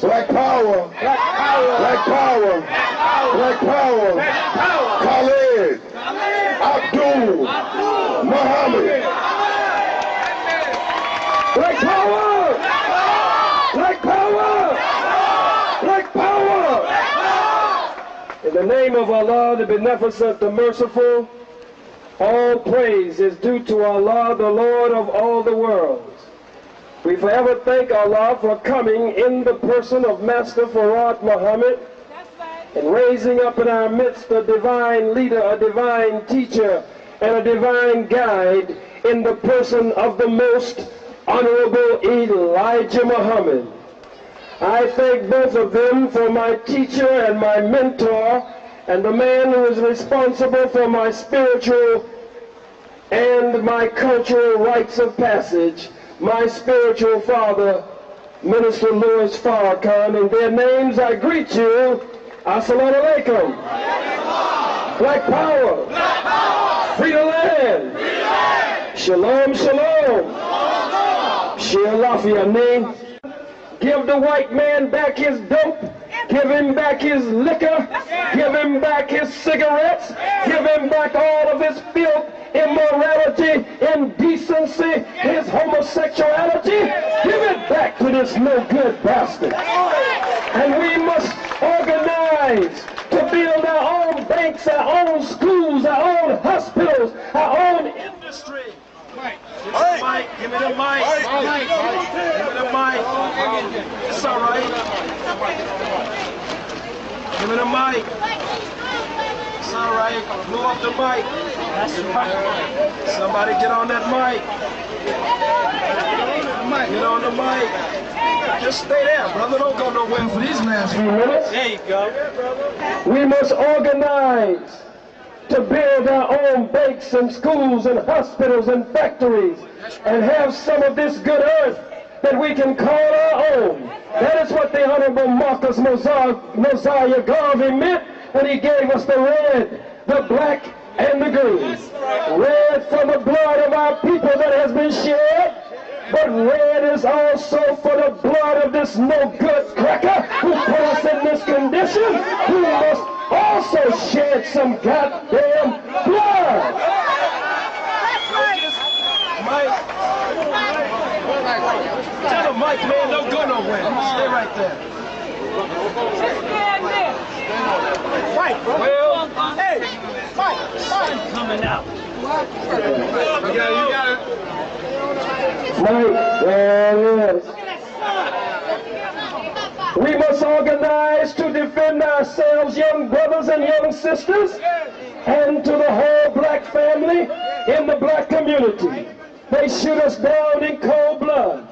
Black power. Black power. Black power. Black power. Khalid. Abdul. Muhammad. Black power. Black power. Black power. In the name of Allah, the Beneficent, the Merciful, all praise is due to Allah, the Lord of all the worlds. We forever thank Allah for coming in the person of Master Farad Muhammad and raising up in our midst a divine leader, a divine teacher, and a divine guide in the person of the most honorable Elijah Muhammad. I thank both of them for my teacher and my mentor, and the man who is responsible for my spiritual and my cultural rites of passage, my spiritual father, Minister Louis Farrakhan. In their names I greet you. Assalamu alaikum. Black power. Black power. Free the land. Free the land. Shalom, shalom. Shia Lafiyani. Give the white man back his dope. Give him back his liquor. Give him back his cigarettes. Give him back all of his filth, immorality, indecency, his homosexuality. Give it back to this no-good bastard. And we must organize to build our own banks, our own schools, our own hospitals, our own industry. Mike, give me the mic. Give me the mic. It's all right. Give me the mic. It's all right. Blew up the mic. Somebody get on that mic. Get on the mic. Just stay there, brother. Don't go nowhere for these last few minutes. There you go. We must organize to build our own banks and schools and hospitals and factories and have some of this good earth that we can call our own. That is what the Honorable Marcus Mosiah Garvey meant when he gave us the red, the black, and the green. Red for the blood of our people that has been shed, but red is also for the blood of this no-good cracker who put us in this condition, who must also shed some goddamn blood. Mike, tell him, Mike, man, don't go nowhere. Stay right there. Mike, bro. Well, hey, Mike, coming out. You got it. Mike, there it is. We must organize to defend ourselves, young brothers and young sisters, and to the whole black family in the black community. They shoot us down in cold blood.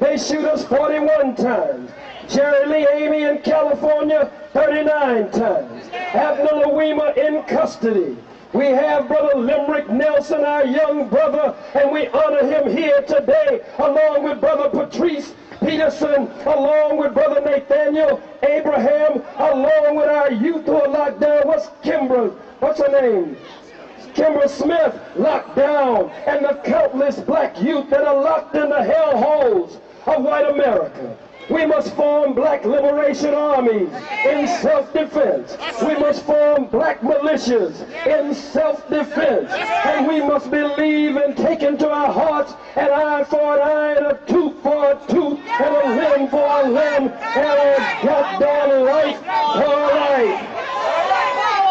They shoot us 41 times. Jerry Lee Amy in California, 39 times. Abdul in custody. We have Brother Limerick Nelson, our young brother, and we honor him here today, along with Brother Patrice Peterson, along with Brother Nathaniel Abraham, along with our youth who are locked down. What's her name? Kimbra Smith, locked down, and the countless black youth that are locked in the hellholes of white America. We must form black liberation armies in self-defense. We must form black militias in self-defense. And we must believe and take into our hearts an eye for an eye and a tooth for a tooth and a limb for a limb and a goddamn life for a life.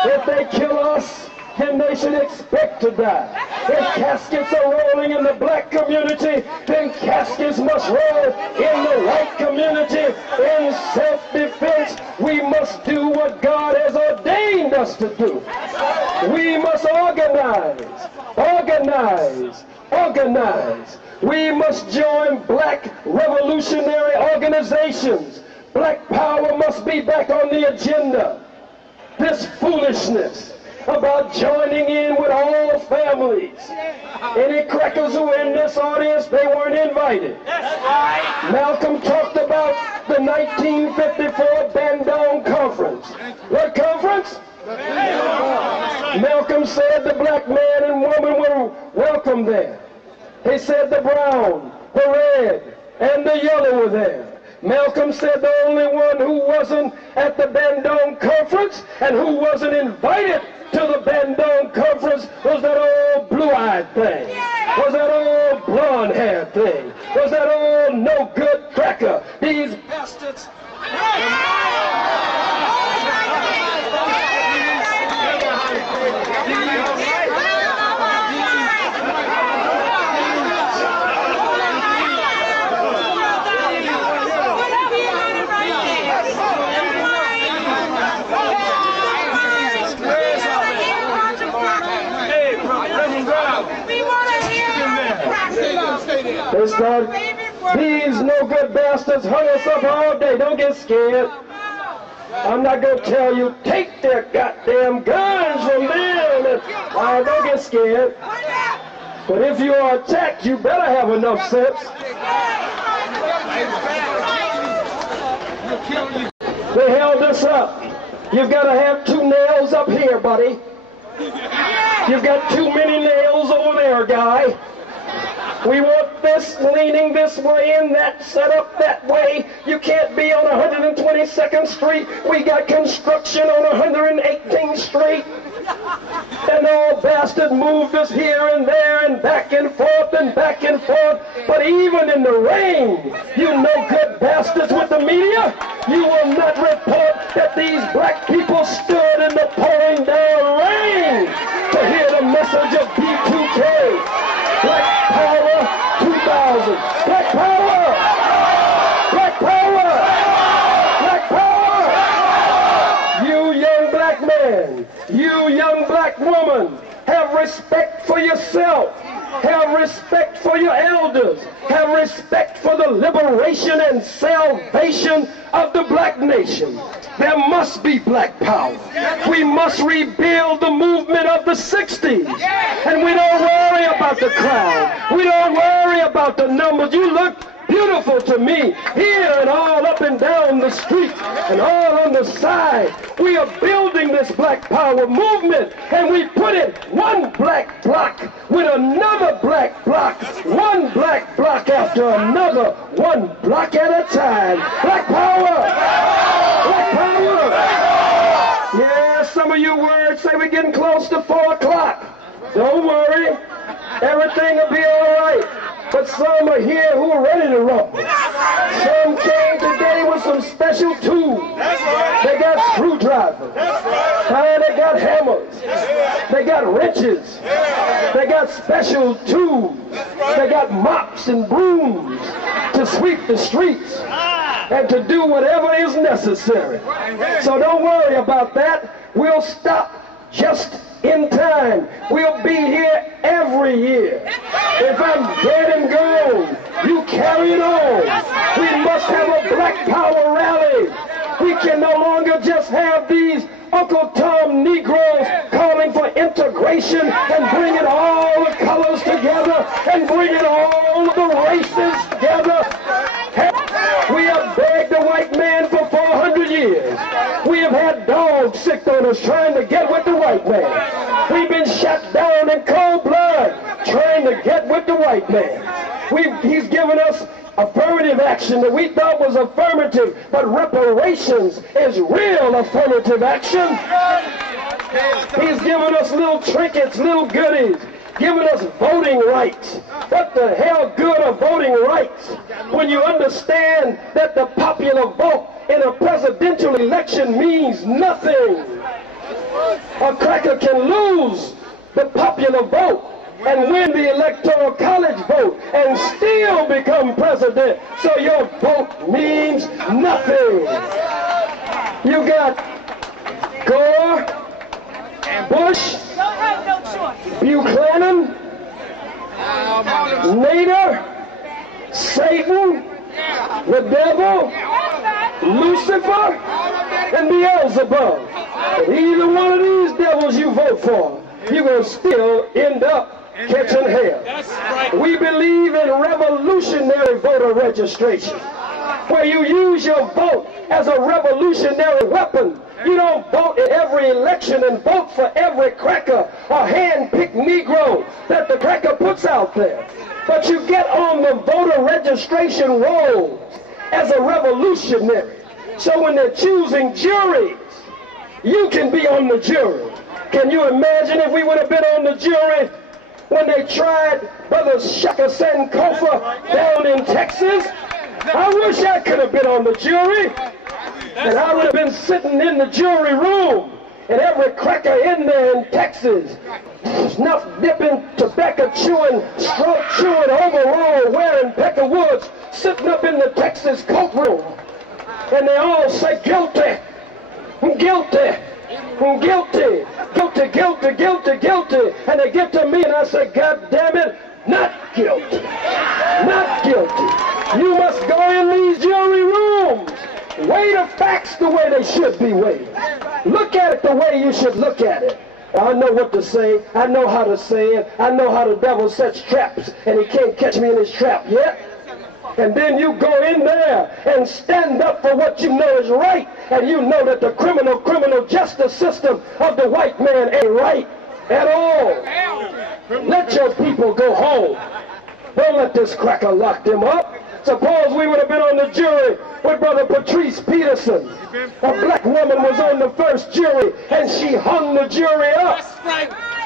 If they kill us, then they should expect to die. If caskets are rolling in the black community, then caskets must roll in the white community. In self-defense, we must do what God has ordained us to do. We must organize, organize, organize. We must join black revolutionary organizations. Black power must be back on the agenda. This foolishness about joining in with all families. Any crackers who are in this audience, they weren't invited. Malcolm talked about the 1954 Bandung Conference. What conference? Malcolm said the black man and woman were welcome there. He said the brown, the red, and the yellow were there. Malcolm said the only one who wasn't at the Bandung Conference and who wasn't invited to the Bandung Conference was that old blue-eyed thing, was that old blonde-haired thing, was that old no-good Cracca. These bastards. These no-good bastards hung us up all day. Don't get scared. I'm not going to tell you, take their goddamn guns from them. Don't get scared. But if you are attacked, you better have enough sense. They held us up. You've got to have 2 nails up here, buddy. You've got too many nails over there, guy. We want this leaning this way and that set up that way. You can't be on 122nd Street. We got construction on 118th Street. And old bastard moved us here and there and back and forth and back and forth. But even in the rain, you no good bastards with the media, you will not report that these black people stood in the pouring down rain to hear the message of B2K. Black Power 2000. Black Power! Black Power! Black Power! You young black man, you young black woman, have respect for yourself. Have respect for your elders. Have respect for the liberation and salvation of the black nation. There must be black power. We must rebuild the movement of the 60s. And we don't worry about the crowd. We don't worry about the numbers. You look beautiful to me here and all up and down the street and all on the side. We are building this black power movement, and we put it one black block with another black block, one black block after another, one block at a time. Black power! Black power! Yeah, some of you words say we're getting close to 4 o'clock. Don't worry. Everything will be all right. But some are here who are ready to rumble. Some came today with some special tools. They got screwdrivers. They got hammers. They got wrenches. They got special tools. They got mops and brooms to sweep the streets and to do whatever is necessary. So don't worry about that. We'll stop just in time. We'll be here every year. If I'm dead and gone, you carry it on. We must have a black power rally. We can no longer just have these Uncle Tom Negroes calling for integration and bringing all the colors together and bringing all the races together. We have begged the white man for 400 years. We have had dogs sick on us trying to get with the white man. We've been shot down in cold blood trying to get with the white man. He's given us affirmative action that we thought was affirmative, but reparations is real affirmative action. He's given us little trinkets, little goodies, giving us voting rights. What the hell good are voting rights when you understand that the popular vote in a presidential election means nothing? A cracker can lose the popular vote and win the electoral college vote and still become president, so your vote means nothing. You got Gore, Bush, Buchanan, Nader, Satan, the devil, Lucifer, and Beelzebub. But either one of these devils you vote for, you're going to still end up catching hell. We believe in revolutionary voter registration, where you use your vote as a revolutionary weapon. You don't vote in every election and vote for every cracker or hand-picked Negro that the cracker puts out there. But you get on the voter registration rolls as a revolutionary. So when they're choosing juries, you can be on the jury. Can you imagine if we would have been on the jury when they tried Brother Shaka Sankofa down in Texas? I wish I could have been on the jury. And I would have been sitting in the jury room, and every cracker in there in Texas, snuff dipping, tobacco chewing, straw chewing, overall wearing Pecker Woods, sitting up in the Texas courtroom. And they all say guilty, guilty, guilty, guilty, guilty, guilty, guilty. And they get to me and I say, God damn it, not guilty, not guilty. You must go in these jury rooms. Weigh the facts the way they should be weighed. Look at it the way you should look at it. I know what to say. I know how to say it. I know how the devil sets traps, and he can't catch me in his trap yet. And then you go in there and stand up for what you know is right, and you know that the criminal justice system of the white man ain't right at all. Let your people go home. Don't let this cracker lock them up. Suppose we would have been on the jury with Brother Patrice Peterson. A black woman was on the first jury, and she hung the jury up.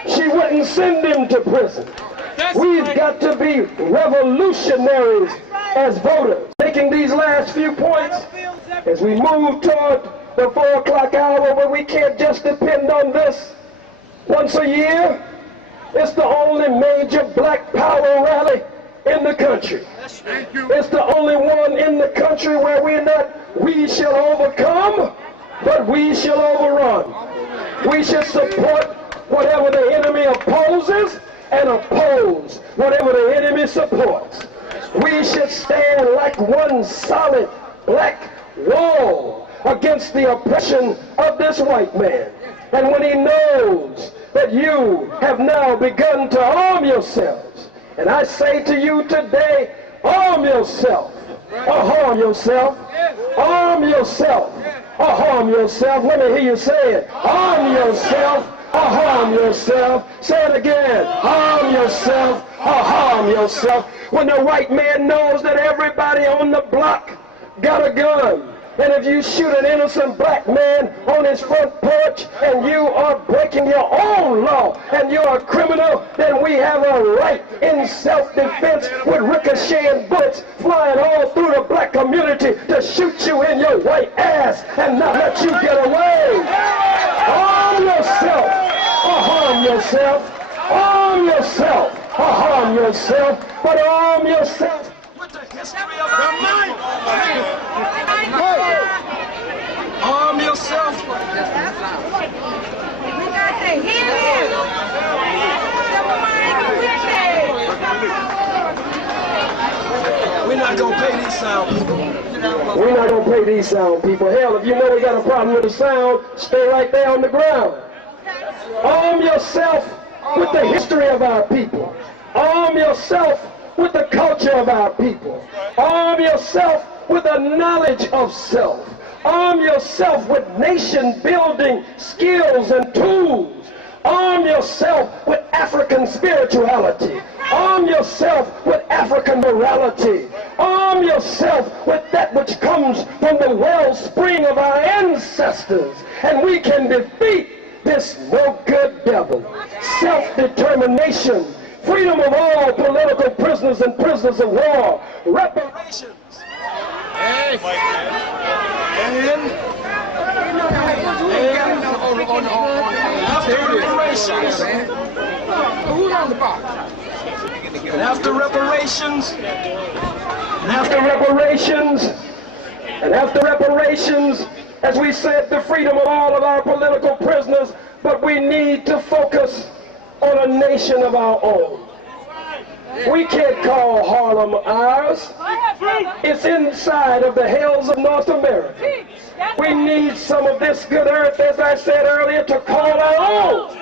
She wouldn't send him to prison. We've got to be revolutionaries as voters. Taking these last few points, as we move toward the 4 o'clock hour, where we can't just depend on this once a year. It's the only major black power rally in the country. It's the only one in the country where we're not, we shall overcome, but we shall overrun. We should support whatever the enemy opposes and oppose whatever the enemy supports. We should stand like one solid black wall against the oppression of this white man. And when he knows that you have now begun to arm yourselves, and I say to you today, arm yourself, or harm yourself, arm yourself, or harm yourself. Let me hear you say it. Arm yourself, or harm yourself. Say it again. Arm yourself, or harm yourself. When the white man knows that everybody on the block got a gun, and if you shoot an innocent black man on his front porch and you are breaking your own law and you're a criminal, then we have a right in self-defense with ricocheting bullets flying all through the black community to shoot you in your white ass and not let you get away. Arm yourself or harm yourself. Arm yourself or harm yourself. But arm yourself with the history of the mind. Arm yourself. We're not going to pay these sound people. We're not going to pay these sound people. Hell, if you know we got a problem with the sound, stay right there on the ground. Arm yourself with the history of our people. Arm yourself with the culture of our people. Arm yourself with the knowledge of self. Arm yourself with nation-building skills and tools. Arm yourself with African spirituality. Arm yourself with African morality. Arm yourself with that which comes from the wellspring of our ancestors. And we can defeat this no-good devil. Self-determination. Freedom of all political prisoners and prisoners of war. Reparations. And after reparations, as we said, the freedom of all of our political prisoners, but we need to focus on a nation of our own. We can't call Harlem ours. It's inside of the hills of North America. We need some of this good earth, as I said earlier, to call our own.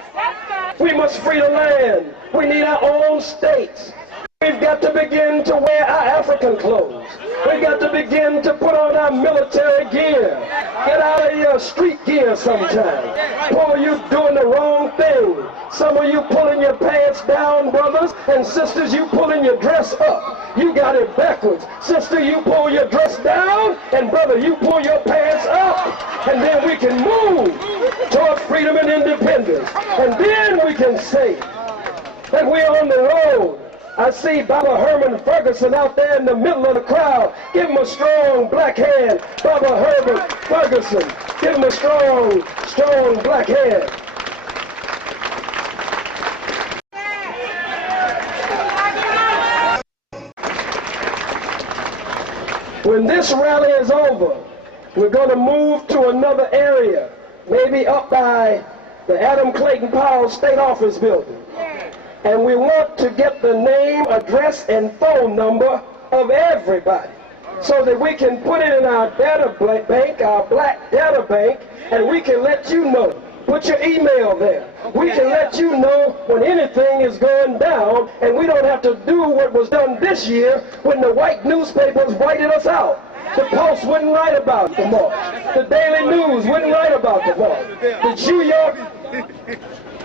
We must free the land. We need our own states. We've got to begin to wear our African clothes. We've got to begin to put on our military gear. Get out of your street gear sometime. Boy, you're doing the wrong thing. Some of you pulling your pants down, brothers, and sisters, you pulling your dress up. You got it backwards. Sister, you pull your dress down, and brother, you pull your pants up. And then we can move toward freedom and independence. And then we can say that we're on the road. I see Baba Herman Ferguson out there in the middle of the crowd. Give him a strong black hand. Baba Herman Ferguson. Give him a strong, strong black hand. When this rally is over, we're going to move to another area, maybe up by the Adam Clayton Powell State Office building. And we want to get the name, address, and phone number of everybody so that we can put it in our data bank, our black data bank, and we can let you know. Put your email there. We can let you know when anything is going down, and we don't have to do what was done this year when the white newspapers whited us out. The Post wouldn't write about the march. The Daily News wouldn't write about the march.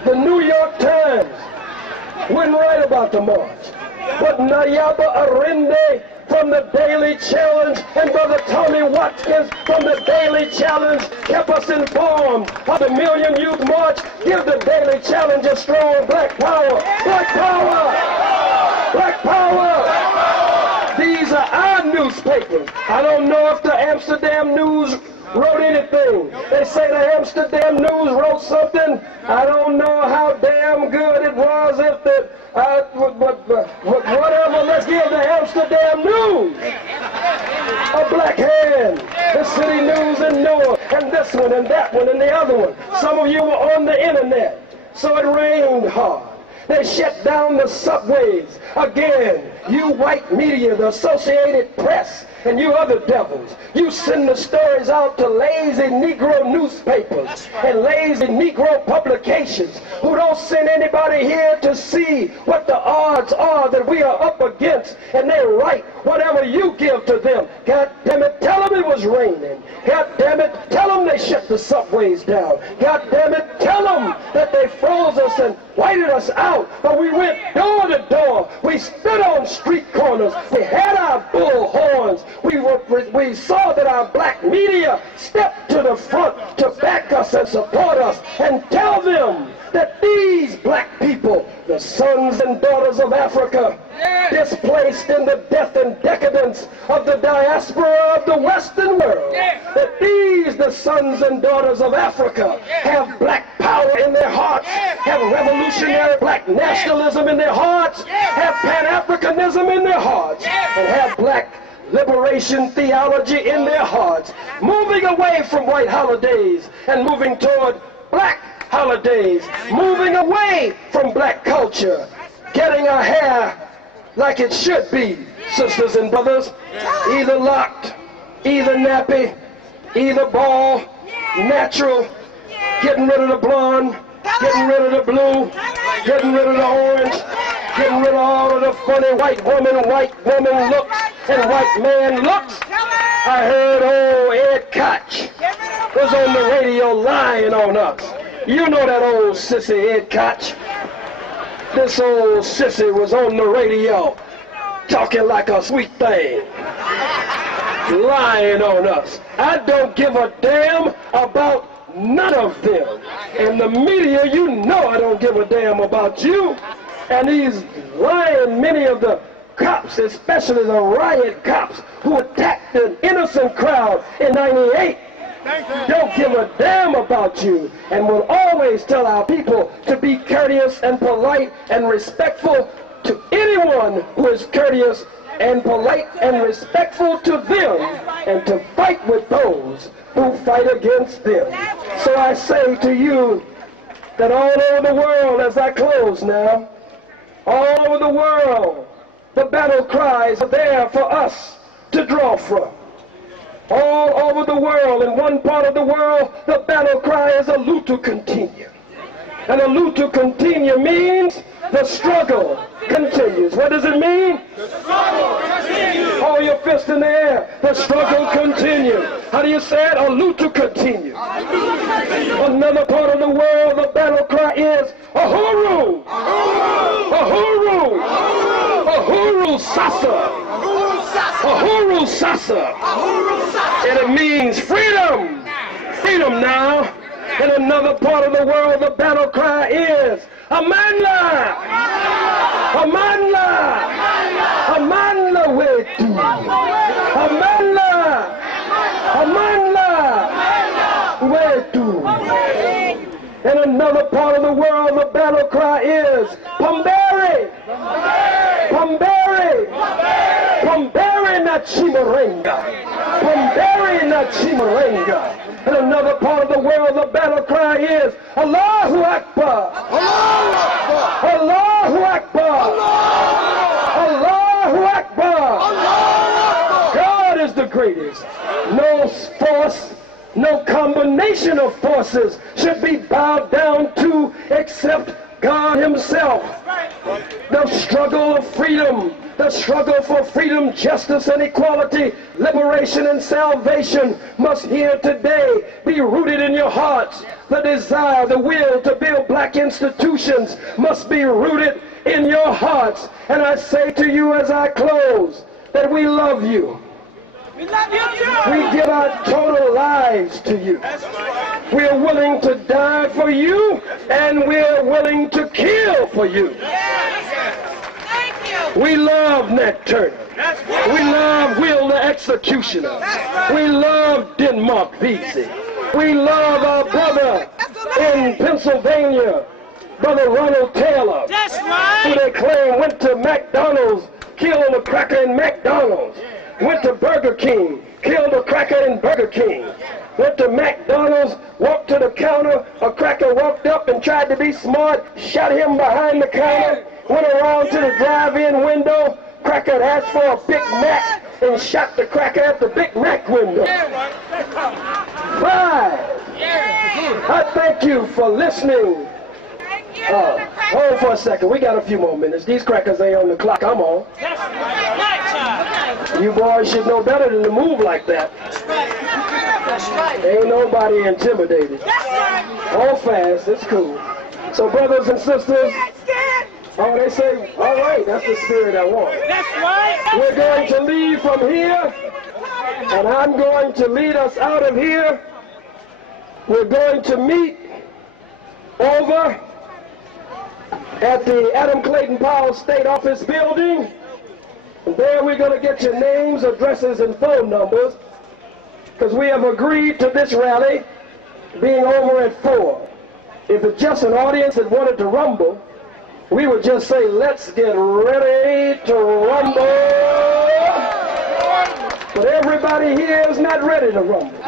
The New York Times wouldn't write about the march. But Nayaba Arinde from the Daily Challenge and Brother Tommy Watkins from the Daily Challenge kept us informed of the Million Youth March. Give the Daily Challenge a strong black power. Black power! Black power! These are our newspapers. I don't know if the Amsterdam News wrote anything. They say the Amsterdam News wrote something. I don't know how damn good it was. If the whatever, let's give the Amsterdam News a black hand. The City News and Noah, and this one and that one and the other one. Some of you were on the internet, so it rained hard. They shut down the subways. Again, you white media, the Associated Press, and you other devils, you send the stories out to lazy Negro newspapers and lazy Negro publications who don't send anybody here to see what the odds are that we are up against, and they write whatever you give to them. God damn it, tell them it was raining. God damn it, tell them they shut the subways down. God damn it, tell them that they froze us and whited us out, but we went door to door. We stood on street corners. We had our bull horns. We saw that our black media stepped to the front to back us and support us and tell them that these black people, the sons and daughters of Africa, displaced in the death and decadence of the diaspora of the Western world, that these, the sons and daughters of Africa, have black power in their hearts, have revolutionary black nationalism in their hearts, have Pan-Africanism in their hearts, and have black liberation theology in their hearts, moving away from white holidays and moving toward black holidays, moving away from black culture, getting our hair like it should be, sisters and brothers, either locked, either nappy, either ball, natural, getting rid of the blonde, getting rid of the blue, getting rid of the orange, getting rid of all of the funny white woman looks and white man looks. I heard old Ed Koch was on the radio lying on us. You know that old sissy Ed Koch. This old sissy was on the radio talking like a sweet thing, lying on us. I don't give a damn about none of them. And the media, you know I don't give a damn about you. And these lying, many of the cops, especially the riot cops who attacked an innocent crowd in '98, don't give a damn about you, and will always tell our people to be courteous and polite and respectful to anyone who is courteous and polite and respectful to them, and to fight with those who fight against them. So I say to you that all over the world, as I close now, all over the world, the battle cries are there for us to draw from. All over the world, in one part of the world, the battle cry is a luto continue. And a luto continue means the struggle continues. What does it mean? The struggle continues. Hold your fist in the air. The struggle continues. How do you say it? A luto continue. Another part of the world, the battle cry is a Sasa. Uhuru Sasa. And it means freedom. Freedom now. In another part of the world, the battle cry is Amandla! Amandla! Amandla wetu! Amandla! Amandla wetu! In another part of the world, the battle cry is Pambere! Pambere! Pambere na Chimarenga! Pambere na Chimarenga! In another part of the world, the battle cry is Allahu Akbar! Allahu Akbar! Allahu Akbar! Allahu Akbar! God is the greatest. No force, no combination of forces should be bowed down to except God himself. The struggle of freedom, the struggle for freedom, justice, and equality, liberation and salvation must here today be rooted in your hearts. The desire, the will to build black institutions must be rooted in your hearts. And I say to you as I close that we love you. We love you. We give our total lives to you. We are willing to die for you, and we are willing to kill for you. We love Nat Turner. We love Will the Executioner. We love Denmark Vesey. We love our brother in Pennsylvania, Brother Ronald Taylor, who they claim went to McDonald's, killed a cracker in McDonald's. Went to Burger King, killed a cracker in Burger King. Went to McDonald's, walked to the counter, a cracker walked up and tried to be smart, shot him behind the counter, went around to the drive-in window, cracker asked for a Big Mac and shot the cracker at the Big Mac window. 5. I thank you for listening. Hold for a second, we got a few more minutes. These crackers ain't on the clock, I'm on. You boys should know better than to move like that. Ain't nobody intimidated. Hold fast, it's cool. So brothers and sisters, they say, all right, that's the spirit I want. We're going to leave from here, and I'm going to lead us out of here. We're going to meet over at the Adam Clayton Powell State Office building. And there we're going to get your names, addresses, and phone numbers, because we have agreed to this rally being over at 4. If it's just an audience that wanted to rumble, we would just say, let's get ready to rumble. But everybody here is not ready to rumble.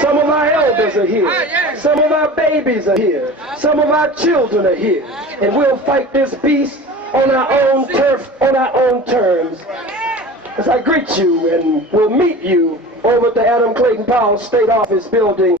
Some of our elders are here. Some of our babies are here. Some of our children are here. And we'll fight this beast on our own turf, on our own terms. As I greet you, and we'll meet you over at the Adam Clayton Powell State Office building